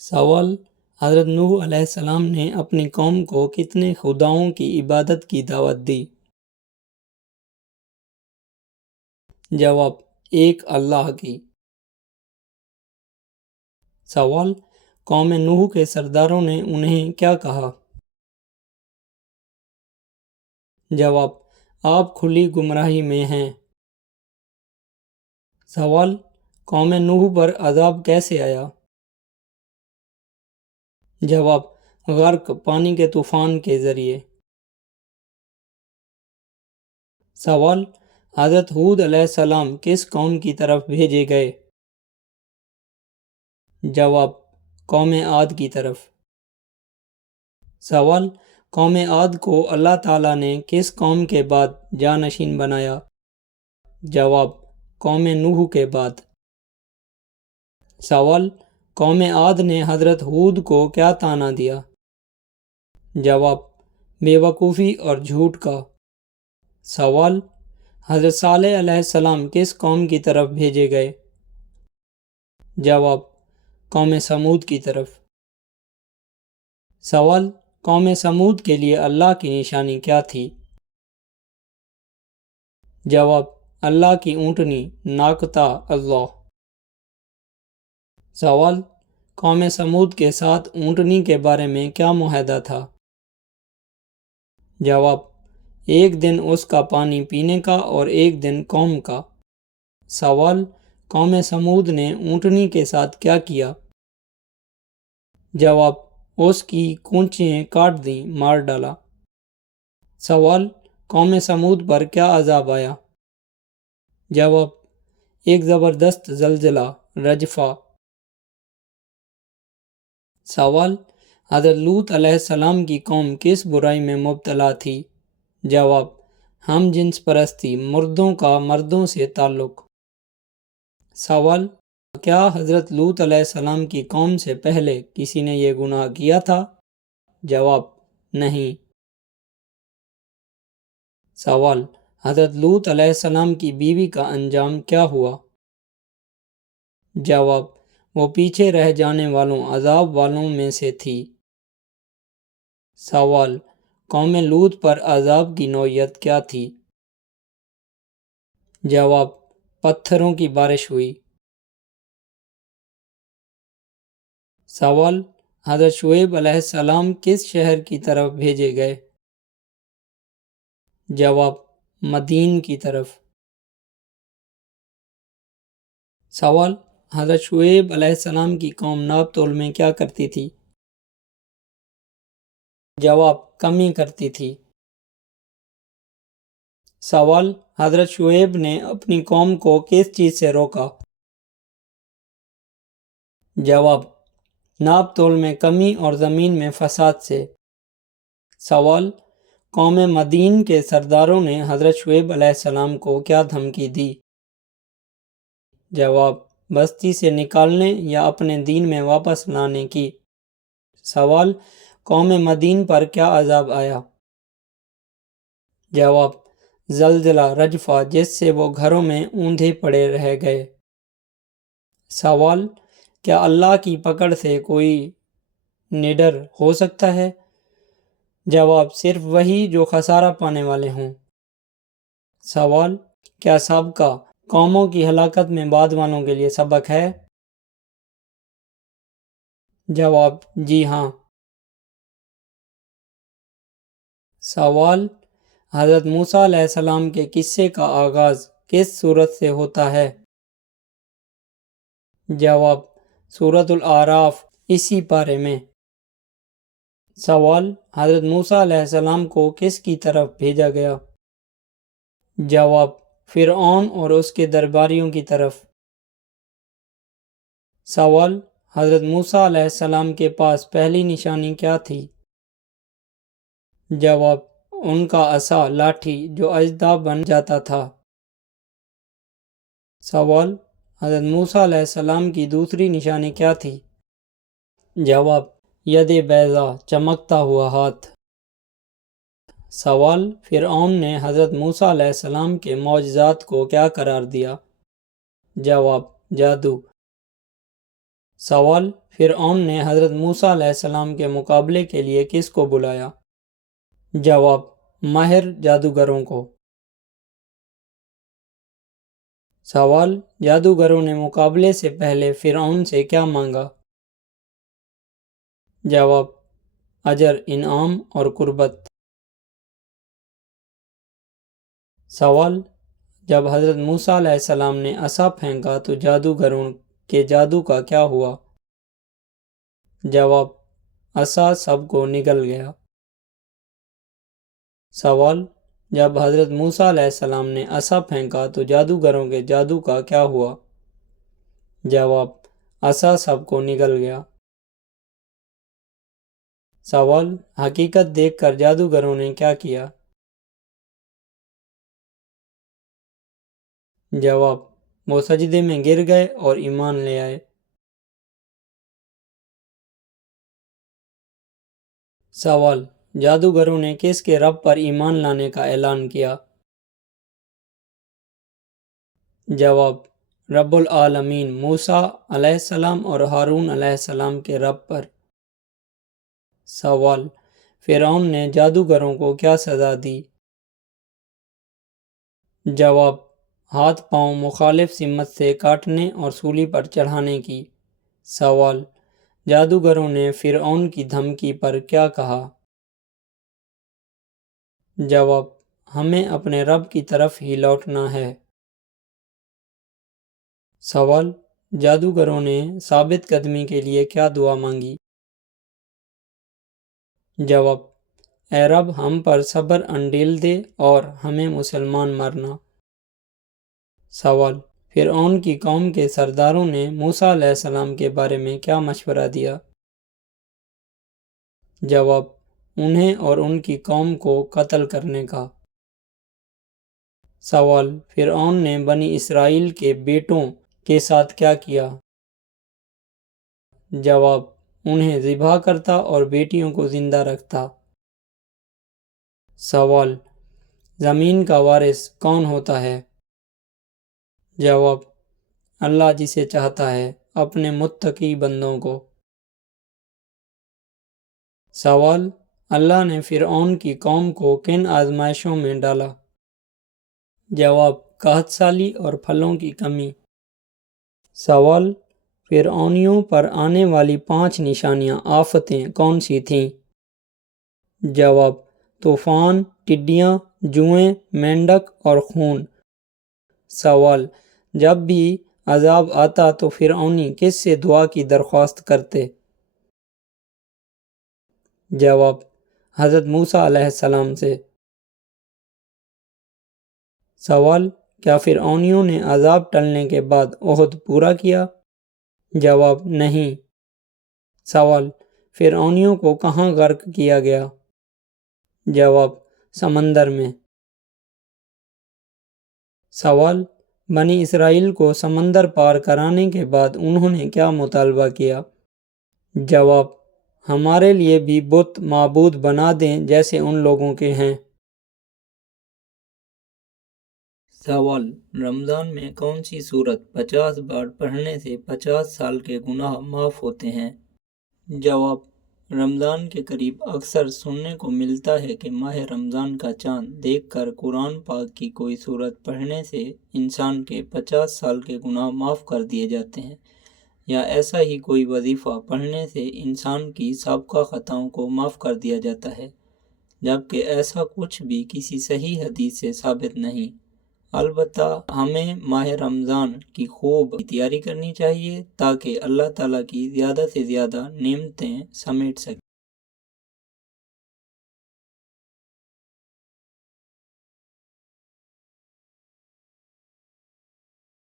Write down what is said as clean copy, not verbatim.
سوال: حضرت نوح علیہ السلام نے اپنی قوم کو کتنے خداؤں کی عبادت کی دعوت دی؟ جواب: ایک اللہ کی۔ سوال: قوم نوح کے سرداروں نے انہیں کیا کہا؟ جواب: آپ کھلی گمراہی میں ہیں۔ سوال: قوم نوح پر عذاب کیسے آیا؟ جواب: غرق، پانی کے طوفان کے ذریعے۔ سوال: حضرت ہود علیہ السلام کس قوم کی طرف بھیجے گئے؟ جواب: قوم عاد کی طرف۔ سوال: قوم عاد کو اللہ تعالیٰ نے کس قوم کے بعد جانشین بنایا؟ جواب: قوم نوح کے بعد۔ سوال: قوم عاد نے حضرت ہود کو کیا طعنہ دیا؟ جواب: بے وقوفی اور جھوٹ کا۔ سوال: حضرت صالح علیہ السلام کس قوم کی طرف بھیجے گئے؟ جواب: قوم سمود کی طرف۔ سوال: قوم سمود کے لیے اللہ کی نشانی کیا تھی؟ جواب: اللہ کی اونٹنی ناقۃ اللہ۔ سوال: قوم سمود کے ساتھ اونٹنی کے بارے میں کیا معاہدہ تھا؟ جواب: ایک دن اس کا پانی پینے کا اور ایک دن قوم کا۔ سوال: قوم سمود نے اونٹنی کے ساتھ کیا کیا؟ جواب: اس کی کونچیں کاٹ دیں، مار ڈالا۔ سوال: قوم سمود پر کیا عذاب آیا؟ جواب: ایک زبردست زلزلہ، رجفہ۔ سوال: حضرت لوط علیہ السلام کی قوم کس برائی میں مبتلا تھی؟ جواب: ہم جنس پرستی، مردوں کا مردوں سے تعلق۔ سوال: کیا حضرت لوط علیہ السلام کی قوم سے پہلے کسی نے یہ گناہ کیا تھا؟ جواب: نہیں۔ سوال: حضرت لوط علیہ السلام کی بیوی کا انجام کیا ہوا؟ جواب: وہ پیچھے رہ جانے والوں عذاب والوں میں سے تھی۔ سوال: قوم لوط پر عذاب کی نوعیت کیا تھی؟ جواب: پتھروں کی بارش ہوئی۔ سوال: حضرت شعیب علیہ السلام کس شہر کی طرف بھیجے گئے؟ جواب: مدین کی طرف۔ سوال: حضرت شعیب علیہ السلام کی قوم ناپ تول میں کیا کرتی تھی؟ جواب: کمی کرتی تھی۔ سوال: حضرت شعیب نے اپنی قوم کو کس چیز سے روکا؟ جواب: ناپ تول میں کمی اور زمین میں فساد سے۔ سوال: قوم مدین کے سرداروں نے حضرت شعیب علیہ السلام کو کیا دھمکی دی؟ جواب: بستی سے نکالنے یا اپنے دین میں واپس لانے کی۔ سوال: قوم مدین پر کیا عذاب آیا؟ جواب: زلزلہ، رجفہ، جس سے وہ گھروں میں اوندھے پڑے رہ گئے۔ سوال: کیا اللہ کی پکڑ سے کوئی نڈر ہو سکتا ہے؟ جواب: صرف وہی جو خسارہ پانے والے ہوں۔ سوال: کیا سابقہ قوموں کی ہلاکت میں بعد والوں کے لیے سبق ہے؟ جواب: جی ہاں۔ سوال: حضرت موسیٰ علیہ السلام کے قصے کا آغاز کس سورت سے ہوتا ہے؟ جواب: سورۃ الاعراف، اسی پارے میں۔ سوال: حضرت موسیٰ علیہ السلام کو کس کی طرف بھیجا گیا؟ جواب: فرعون اور اس کے درباریوں کی طرف۔ سوال: حضرت موسیٰ علیہ السلام کے پاس پہلی نشانی کیا تھی؟ جواب: ان کا عصا، لاٹھی، جو اژدہا بن جاتا تھا۔ سوال: حضرت موسیٰ علیہ السلام کی دوسری نشانی کیا تھی؟ جواب: ید بیضاء، چمکتا ہوا ہاتھ۔ سوال: فرعون نے حضرت موسیٰ علیہ السلام کے معجزات کو کیا قرار دیا؟ جواب: جادو۔ سوال: فرعون نے حضرت موسیٰ علیہ السلام کے مقابلے کے لیے کس کو بلایا؟ جواب: ماہر جادوگروں کو۔ سوال: جادوگروں نے مقابلے سے پہلے فرعون سے کیا مانگا؟ جواب: اجر، انعام اور قربت۔ سوال: جب حضرت موسیٰ علیہ السلام نے عصا پھینکا تو جادوگروں کے جادو کا کیا ہوا؟ جواب: عصا سب کو نگل گیا۔ سوال: جب حضرت موسیٰ علیہ السلام نے عصا پھینکا تو جادوگروں کے جادو کا کیا ہوا؟ جواب: عصا سب کو نگل گیا۔ سوال: حقیقت دیکھ کر جادوگروں نے کیا کیا؟ جواب: وہ سجدے میں گر گئے اور ایمان لے آئے۔ سوال: جادوگروں نے کس کے رب پر ایمان لانے کا اعلان کیا؟ جواب: رب العالمین، موسیٰ علیہ السلام اور ہارون علیہ السلام کے رب پر۔ سوال: فرعون نے جادوگروں کو کیا سزا دی؟ جواب: ہاتھ پاؤں مخالف سمت سے کاٹنے اور سولی پر چڑھانے کی۔ سوال: جادوگروں نے فرعون کی دھمکی پر کیا کہا؟ جواب: ہمیں اپنے رب کی طرف ہی لوٹنا ہے۔ سوال: جادوگروں نے ثابت قدمی کے لیے کیا دعا مانگی؟ جواب: اے رب، ہم پر صبر انڈیل دے اور ہمیں مسلمان مرنا۔ سوال: فرعون کی قوم کے سرداروں نے موسیٰ علیہ السلام کے بارے میں کیا مشورہ دیا؟ جواب: انہیں اور ان کی قوم کو قتل کرنے کا۔ سوال: فرعون نے بنی اسرائیل کے بیٹوں کے ساتھ کیا کیا؟ جواب: انہیں ذبح کرتا اور بیٹیوں کو زندہ رکھتا۔ سوال: زمین کا وارث کون ہوتا ہے؟ جواب: اللہ جسے چاہتا ہے اپنے متقی بندوں کو۔ سوال: اللہ نے فرعون کی قوم کو کن آزمائشوں میں ڈالا؟ جواب: قحط سالی اور پھلوں کی کمی۔ سوال: فرعونیوں پر آنے والی 5 نشانیاں آفتیں کون سی تھیں؟ جواب: طوفان، ٹڈیاں، جوئیں، مینڈک اور خون۔ سوال: جب بھی عذاب آتا تو فرعونی کس سے دعا کی درخواست کرتے؟ جواب: حضرت موسیٰ علیہ السلام سے۔ سوال: کیا فرعونیوں نے عذاب ٹلنے کے بعد عہد پورا کیا؟ جواب: نہیں۔ سوال: فرعونیوں کو کہاں غرق کیا گیا؟ جواب: سمندر میں۔ سوال: بنی اسرائیل کو سمندر پار کرانے کے بعد انہوں نے کیا مطالبہ کیا؟ جواب: ہمارے لیے بھی بت معبود بنا دیں جیسے ان لوگوں کے ہیں۔ سوال: رمضان میں کون سی سورت 50 بار پڑھنے سے 50 سال کے گناہ معاف ہوتے ہیں؟ جواب: رمضان کے قریب اکثر سننے کو ملتا ہے کہ ماہ رمضان کا چاند دیکھ کر قرآن پاک کی کوئی سورت پڑھنے سے انسان کے 50 سال کے گناہ معاف کر دیے جاتے ہیں، یا ایسا ہی کوئی وظیفہ پڑھنے سے انسان کی سابقہ خطاؤں کو معاف کر دیا جاتا ہے، جبکہ ایسا کچھ بھی کسی صحیح حدیث سے ثابت نہیں۔ البتہ ہمیں ماہ رمضان کی خوب تیاری کرنی چاہیے تاکہ اللہ تعالیٰ کی زیادہ سے زیادہ نعمتیں سمیٹ سکیں۔